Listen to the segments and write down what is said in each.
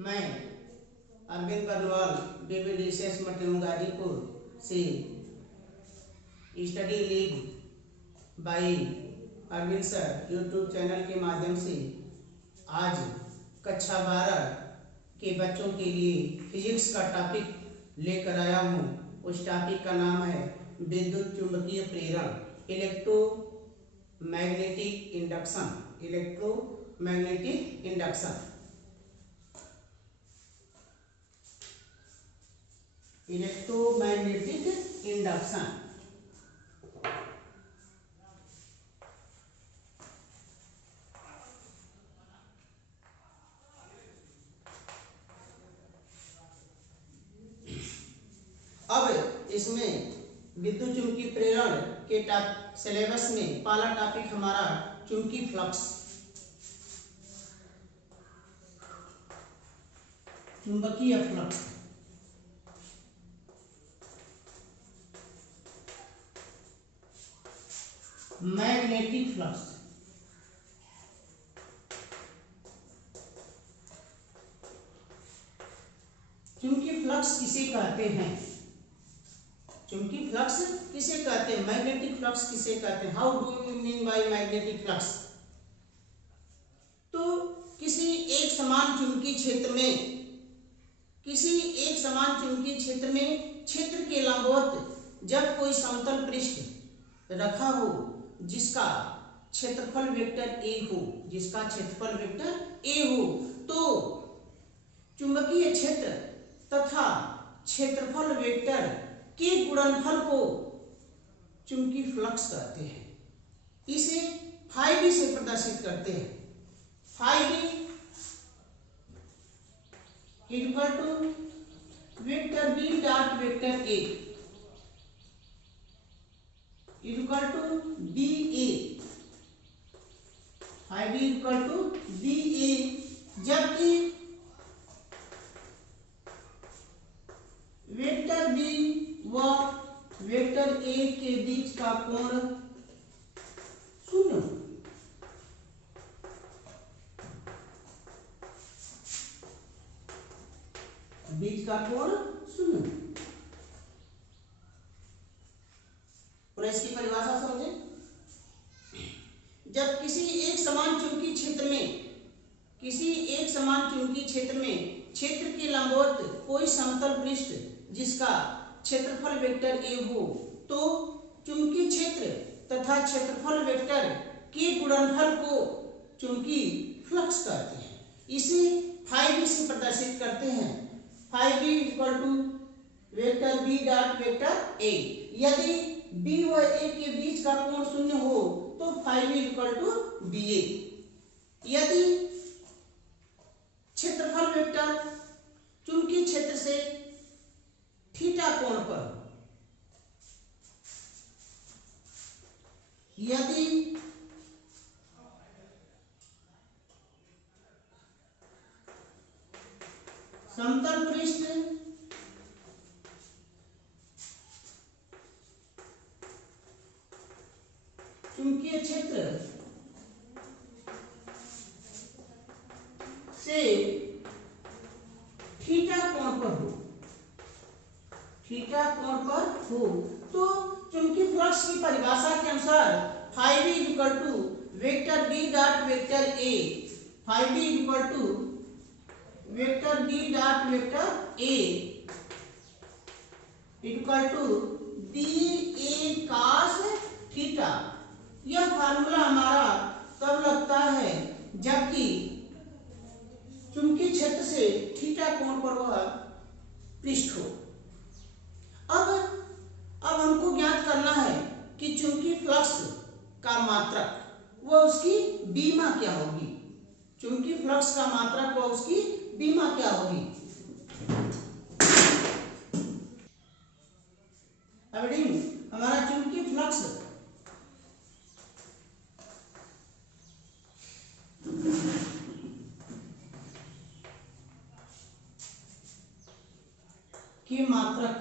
मैं Arvind Barnwal BBDCS material Ghazipur से study league by Arvind sir YouTube channel के माध्यम से आज कक्षा 12 के बच्चों के लिए फिजिक्स का टॉपिक लेकर आया हूँ। उस टॉपिक का नाम है विद्युत चुंबकीय प्रेरण, electromagnetic induction. Electromagnetic induction electromagnetic induction अब इसमें विद्युत चुंबकीय प्रेरण के सिलेबस में पहला टॉपिक हमारा चुंबकीय फ्लक्स, चुंबकीय फ्लक्स। मैग्नेटिक फ्लक्स, चुंबकीय फ्लक्स किसे कहते हैं? चुंबकीय फ्लक्स किसे कहते हैं? मैग्नेटिक फ्लक्स किसे कहते हैं? How do you mean by magnetic flux? तो किसी एक समान चुंबकीय क्षेत्र में, किसी एक समान चुंबकीय क्षेत्र में क्षेत्र के लंबवत जब कोई समतल पृष्ठ रखा हो जिसका क्षेत्रफल वेक्टर a हो, जिसका क्षेत्रफल वेक्टर a हो, तो चुंबकीय क्षेत्र तथा क्षेत्रफल वेक्टर के गुणनफल को चुंबकीय फ्लक्स कहते हैं। इसे फाई से प्रदर्शित करते हैं। Phi equal to vector b dot vector a equal to B A, phi B equal to B A, जबकि वेक्टर बी व वेक्टर ए के बीच का कोण शून्य। बीच का कोण शून्य। और इसकी परिभाषा समझे। जब किसी एक समान चुंबकीय क्षेत्र में, किसी एक समान चुंबकीय क्षेत्र में क्षेत्र के लंबवत कोई समतल पृष्ठ जिसका क्षेत्रफल वेक्टर a हो, तो चुंबकीय क्षेत्र तथा क्षेत्रफल वेक्टर के गुणनफल को चुंबकीय फ्लक्स कहते हैं। इसे फाई बी से प्रदर्शित करते हैं। Phi B equal to vector b dot vector a। यदि b व a के बीच का कोण शून्य हो तो phi B equal to B A. यदि क्षेत्रफल वेक्टर चुंबकीय क्षेत्र से थीटा कोण पर, यदि समतल पृष्ठ चुंबकीय क्षेत्र से थीटा कोण पर हो, थीटा कोण पर हो, तो चुंबकीय फ्लक्स की परिभाषा के अनुसार phi B equal to vector B dot vector A, phi B equal to vector B dot vector A equal to B A cos theta. यह फार्मूला हमारा तब लगता है जबकि चुंबकीय क्षेत्र से थीटा कोण पर वह पृष्ठ हो। अब हमको ज्ञात करना है कि चुंबकीय फ्लक्स का मात्रक व उसकी बीमा क्या होगी। चुंबकीय फ्लक्स का मात्रक व उसकी बीमा क्या होगी। अब हमारा चुंबकीय फ्लक्स के मात्रक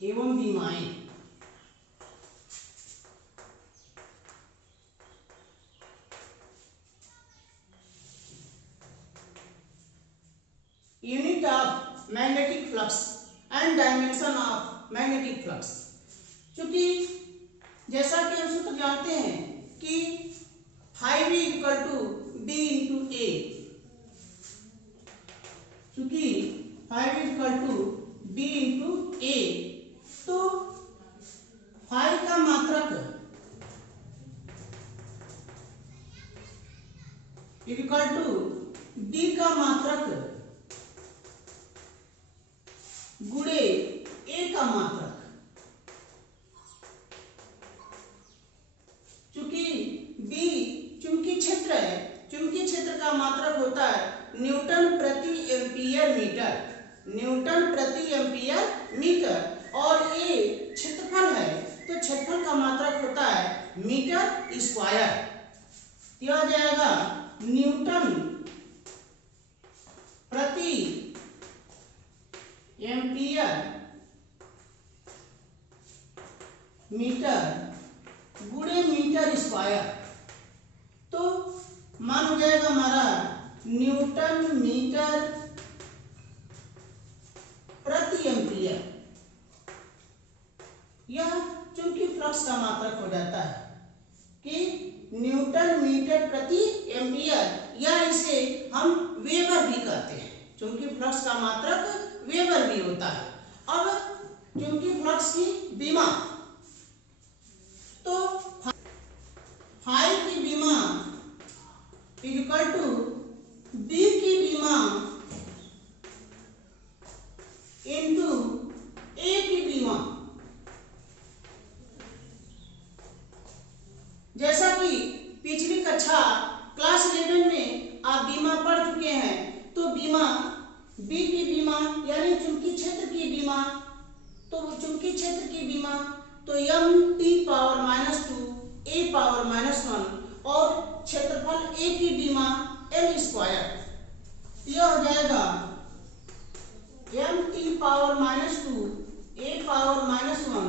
एवं बीमाएं unit of magnetic flux and dimension of magnetic flux. चूंकि जैसा कि हम सूत्र जानते हैं कि phi B equal to B into A, चूंकि phi B equal to B into A, तो फाई का मात्रक इक्वल टू बी का मात्रक गुणे ए का मात्रक। चूंकि बी चुंबकीय क्षेत्र है, चुंबकीय क्षेत्र का मात्रक होता है न्यूटन प्रति एम्पियर मीटर, न्यूटन प्रति एम्पियर मीटर, और ए क्षेत्रफल है तो क्षेत्रफल का मात्रक होता है मीटर स्क्वायर। यह आ जाएगा न्यूटन प्रति एम्पियर मीटर गुणे मीटर स्क्वायर। तो मान हो जाएगा हमारा न्यूटन मीटर प्रति एम्पियर। यह चुंबकीय फ्लक्स का मात्रक हो जाता है कि न्यूटन मीटर प्रति एम्पियर, या इसे हम वेबर भी कहते हैं। चुंबकीय फ्लक्स का मात्रक वेबर भी होता है। अब चुंबकीय फ्लक्स की विमा, तो फाई की विमा इक्वल टू बी की विमा इंटू ए की विमा। जैसा कि पिछली कक्षा क्लास 11 में आप बीमा पढ़ चुके हैं, तो बीमा बी की बीमा यानी चुंबकीय क्षेत्र की बीमा, तो चुंबकीय क्षेत्र की बीमा तो M T power -2 A power -1 और क्षेत्रफल ए की बीमा एल स्क्वायर। यह हो जाएगा M T power -2 A power -1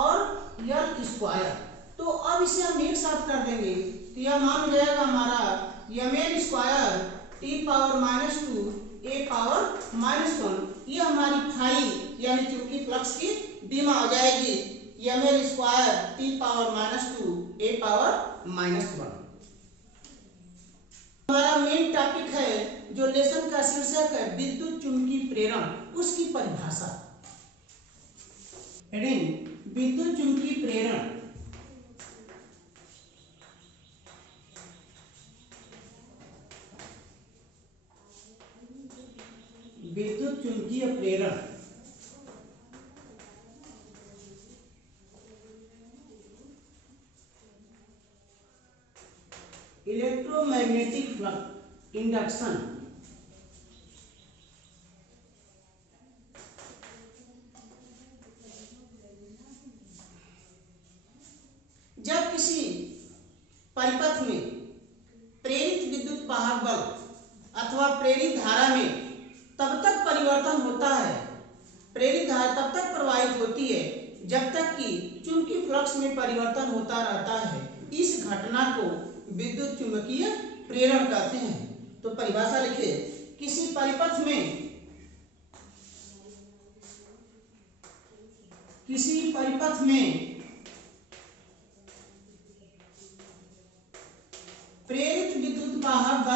और एल स्क्वायर। तो अब इसे हम एक साथ कर देंगे तो यह मान हो जाएगा हमारा M L square T power -2 A power -1। यह हमारी फाई यानी चुंबकीय फ्लक्स की विमा हो जाएगी M L square T power -2 A power -1। हमारा मेन टॉपिक है जो लेसन का शीर्षक है विद्युत चुंबकीय प्रेरण, उसकी परिभाषा। हेडिंग विद्युत चुंबकीय प्रेरण। विद्युत चुंबकीय प्रेरण इलेक्ट्रोमैग्नेटिक फ्लक्स इंडक्शन। जब किसी परिपथ में प्रेरित विद्युत वाहक बल अथवा प्रेरित धारा में तब तक परिवर्तन होता है, प्रेरित धारा तब तक प्रवाहित होती है जब तक कि चुंबकीय फ्लक्स में परिवर्तन होता रहता है। इस घटना को विद्युत चुंबकीय प्रेरण कहते हैं। तो परिभाषा लिखिए, किसी परिपथ में प्रेरित विद्युत वाहक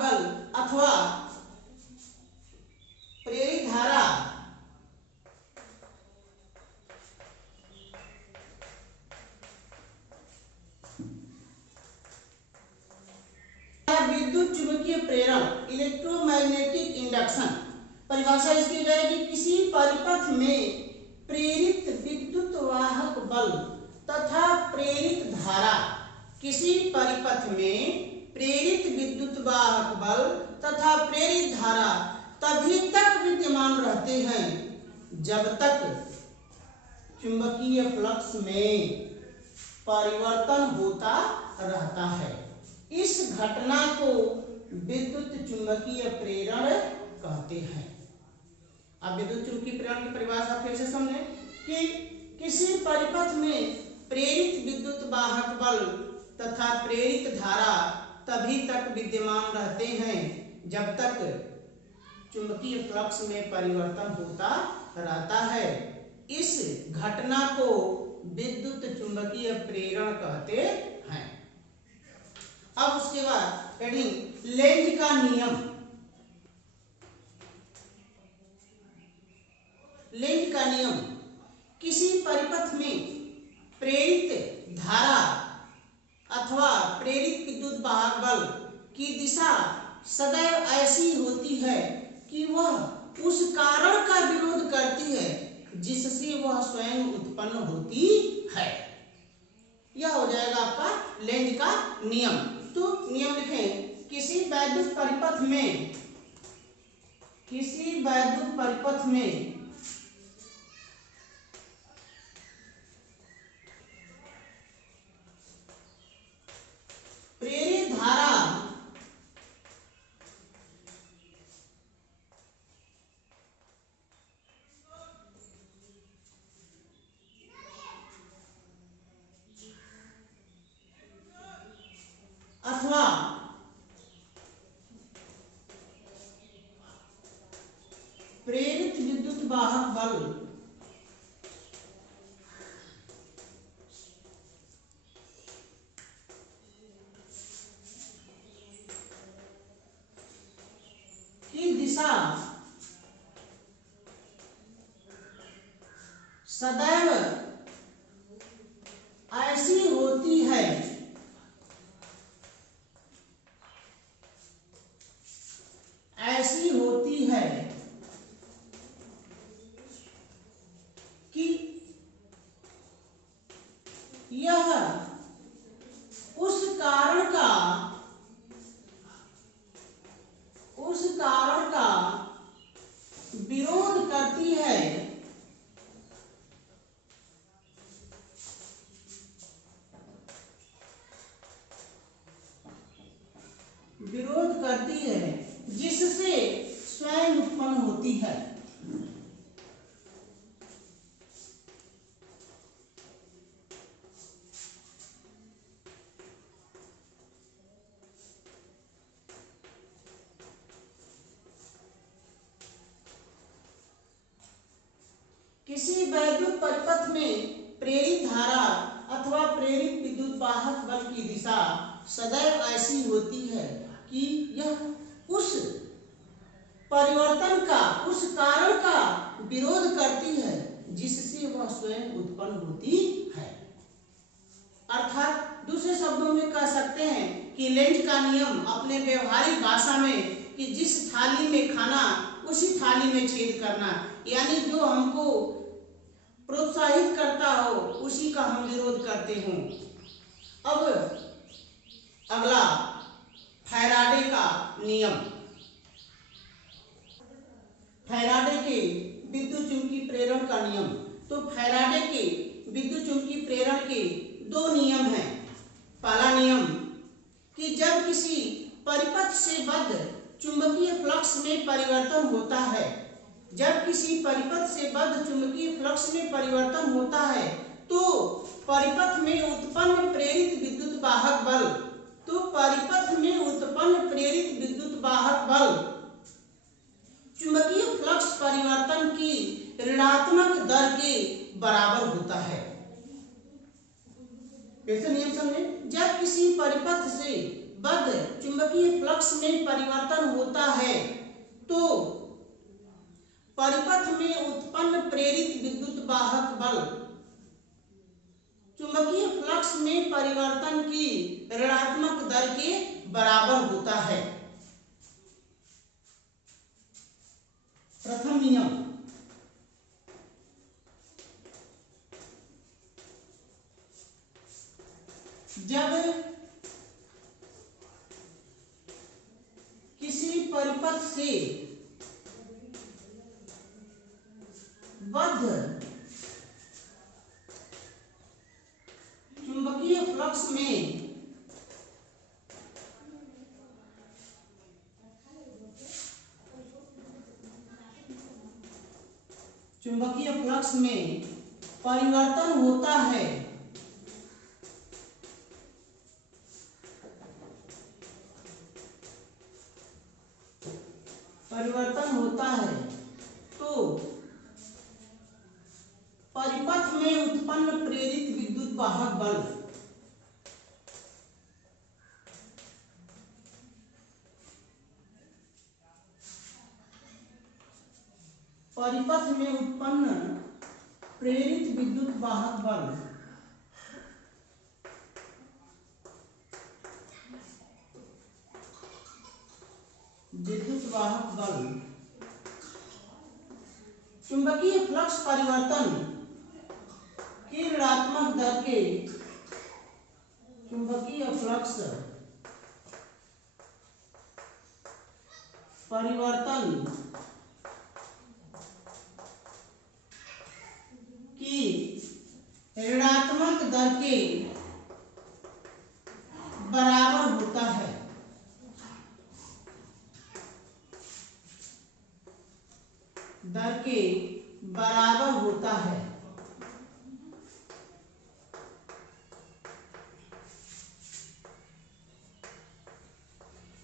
बल अथवा प्रेरित धारा विद्युत चुंबकीय प्रेरण इलेक्ट्रोमैग्नेटिक इंडक्शन। परिभाषा इसकी हो जाएगी, किसी परिपथ में प्रेरित विद्युत वाहक बल तथा प्रेरित धारा, किसी परिपथ में प्रेरित विद्युत वाहक बल तथा प्रेरित धारा तभी तक विद्यमान रहते हैं जब तक चुंबकीय फ्लक्स में परिवर्तन होता रहता है। इस घटना को विद्युत चुंबकीय प्रेरण कहते हैं। अब विद्युत चुंबकीय प्रेरण की परिभाषा फिर से समझें कि किसी परिपथ में प्रेरित विद्युत वाहक बल तथा प्रेरित धारा तभी तक विद्यमान रहते हैं जब तक चुंबकीय फ्लक्स में परिवर्तन होता रहता है। इस घटना को विद्युत चुंबकीय प्रेरण कहते हैं। अब उसके बाद हेडिंग लेंज का नियम। लेंज का नियम किसी परिपथ में प्रेरित धारा अथवा प्रेरित विद्युत वाहक बल की दिशा सदैव ऐसी होती है कि वह उस कारण का विरोध करती है जिससे वह स्वयं उत्पन्न होती है। यह हो जाएगा आपका लेंज का नियम। तो नियम लिखें, किसी वैद्युत परिपथ में प्रेरित धारा अथवा प्रेरित विद्युत वाहक बल की दिशा सदैव ऐसी होती है कि यह उस कारण का विरोध करती है जिससे स्वयं उत्पन्न होती है। किसी वैद्युत परिपथ में प्रेरित धारा अथवा प्रेरित विद्युत वाहक बल की दिशा सदैव ऐसी होती है कि यह उस परिवर्तन का, उस कारण का विरोध करती है जिससे वह स्वयं उत्पन्न होती है। अर्थात दूसरे शब्दों में कह सकते हैं कि लेंज का नियम अपने व्यवहारिक भाषा में कि जिस थाली में खाना उसी थाली में छेद करना, यानी जो हमको प्रोत्साहित करता हो उसी का हम विरोध करते हों। अब अगला फैराडे का नियम। फैराडे के विद्युत चुंबकीय प्रेरण का नियम। तो फैराडे के विद्युत चुंबकीय प्रेरण के दो नियम हैं। पहला नियम कि जब किसी परिपथ से बद्ध चुंबकीय फ्लक्स में परिवर्तन होता है, जब किसी परिपथ से बद्ध चुंबकीय फ्लक्स में परिवर्तन होता है तो परिपथ में उत्पन्न प्रेरित विद्युत वाहक बल, चुंबकीय फ्लक्स परिवर्तन की ऋणात्मक दर के बराबर होता है। कैसे नियम समझे? जब किसी परिपथ से बद्ध चुंबकीय फ्लक्स में परिवर्तन होता है तो परिपथ में उत्पन्न प्रेरित विद्युत वाहक बल चुंबकीय फ्लक्स में परिवर्तन की ऋणात्मक दर के बराबर होता है। प्रथम नियम, जब किसी परिपथ से बद्ध चुंबकीय फ्लक्स में चुंबकीय फ्लक्स में परिवर्तन होता है, तो परिपथ में उत्पन्न प्रेरित विद्युत वाहक बल परिपथ में उत्पन्न प्रेरित विद्युत वाहक बल चुंबकीय फ्लक्स परिवर्तन की ऋणात्मक दर के चुंबकीय फ्लक्स परिवर्तन की ऋणात्मक दर के बराबर होता है। दर के बराबर होता है।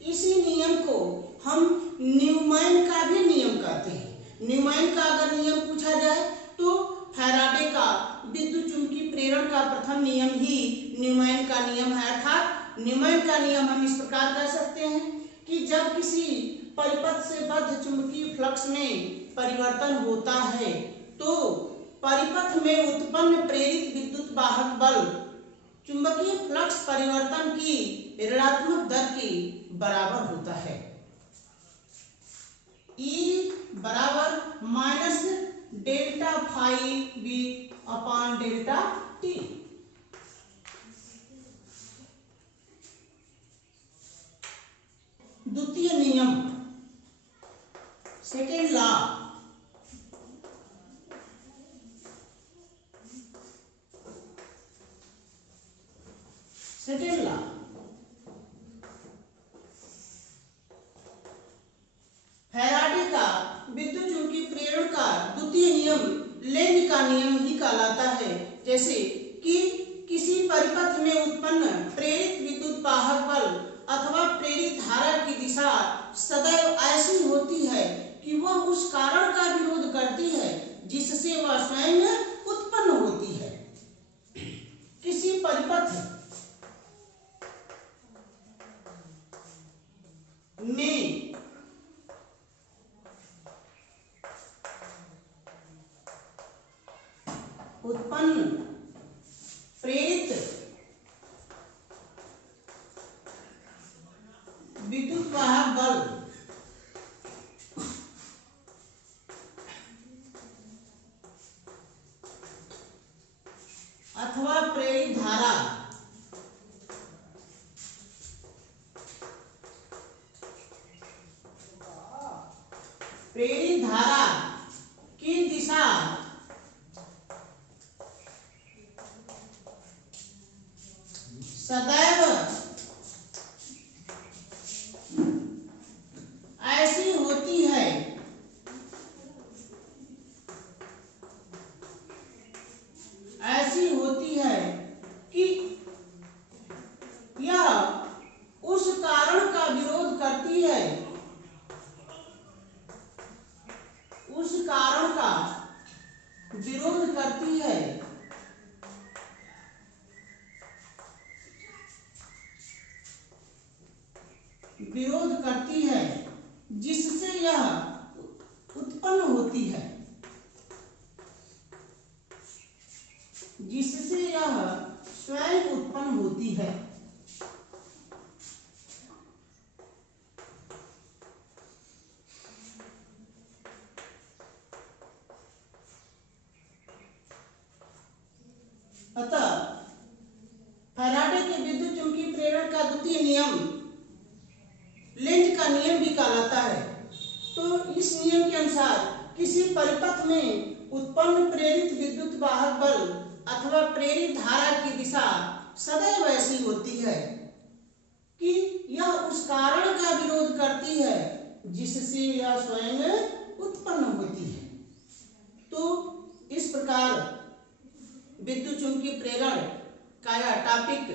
इसी नियम को हम न्यूमैन का भी नियम कहते हैं। न्यूमैन का अगर नियम पूछा जाए तो फैराडे का विद्युत चुंबकीय प्रेरण का प्रथम नियम ही न्यूमैन का नियम है। अर्थात न्यूमैन का नियम हम इस प्रकार कह सकते हैं कि जब किसी परिपथ से बद्ध चुंबकीय फ्लक्स में परिवर्तन होता है तो परिपथ में उत्पन्न प्रेरित विद्युत वाहक बल चुंबकीय फ्लक्स परिवर्तन की ऋणात्मक दर के बराबर होता है। E बराबर minus delta phi B upon delta T. द्वितीय नियम, सेकेंड लॉ, फैराडे का विद्युत चुंबकीय प्रेरण का द्वितीय नियम लेंज का नियम ही कहलाता है। जैसे कि किसी परिपथ में उत्पन्न प्रेरित विद्युत वाहक बल अथवा प्रेरित धारा की दिशा सदैव ऐसी होती है कि वह उस कारण का विरोध करती है जिससे वह स्वयं उत्पन्न होती है। किसी परिपथ में उत्पन्न प्रेरित विद्युत वाहक बल अथवा प्रेरित धारा की दिशा सदैव ऐसी होती है कि यह उस कारण का विरोध करती है, जिससे यह उत्पन्न होती है, जिससे यह स्वयं उत्पन्न होती है। अतः फैराडे के विद्युत चुंबकीय प्रेरण का द्वितीय नियम लेंज का नियम भी कहलाता है। तो इस नियम के अनुसार किसी परिपथ में उत्पन्न प्रेरित विद्युत वाहक बल अथवा प्रेरित धारा की दिशा सदैव ऐसी होती है कि यह उस कारण का विरोध करती है जिससे यह स्वयं उत्पन्न होती है। तो इस प्रकार विद्युत चुंबकीय प्रेरण का यह टॉपिक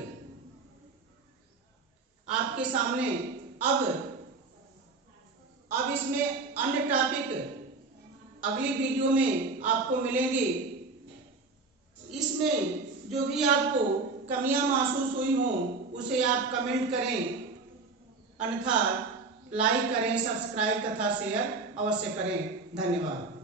आपके सामने। अब इसमें अन्य टॉपिक अगली वीडियो में आपको मिलेंगे। इसमें जो भी आपको कमियां महसूस हुई हों उसे आप कमेंट करें, अन्यथा लाइक करें, सब्सक्राइब तथा शेयर अवश्य करें। धन्यवाद।